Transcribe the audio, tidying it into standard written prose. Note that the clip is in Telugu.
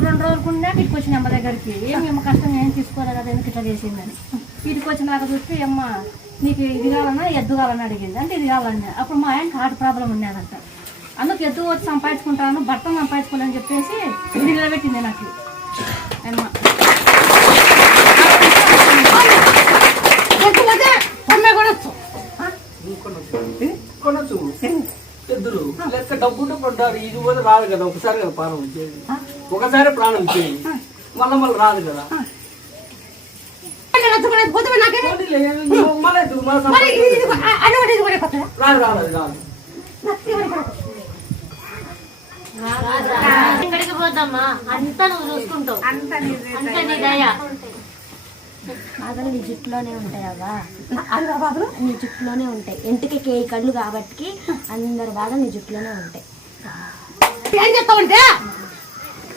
2 రోజులుకున్నా వీటికి వచ్చిన అమ్మ దగ్గరికి ఏమి అమ్మ కష్టం ఏం తీసుకోలేదు కదా ఎందుకు ఇట్లా చేసిందని వీటికి వచ్చినాక చూస్తే అమ్మ నీకు ఇది కావాలన్నా ఎద్దు కావాలని అడిగింది అంటే ఇది కావాలన్నా అప్పుడు మా ఆయనకి హార్ట్ ప్రాబ్లం ఉన్నదంట అందుకు ఎద్దు వచ్చి సంపాదించుకుంటాను భర్తను సంపాదించుకోవాలని చెప్పేసి ఇది నిలబెట్టింది నాకు అమ్మ ఎద్దులు లెక్క డబ్బుంటే పడ్డారు ఇది కూడా రాదు కదా ఒకసారి కదా ప్రాణం వచ్చేది ఒకసారి ప్రాణం వచ్చేది మళ్ళీ రాదు కదా రాదు రాదు రాదు ఎక్కడికి పోతామా అంతా నువ్వు చూసుకుంటావు అంత నీ దయ నీ జుట్టులోనే ఉంటాయి అవ్వా నీ జుట్టులోనే ఉంటాయి ఇంటికి కేయి కళ్ళు కాబట్టి అందరి బాధ నీ జుట్టులోనే ఉంటాయి ఏం చెప్తావంటే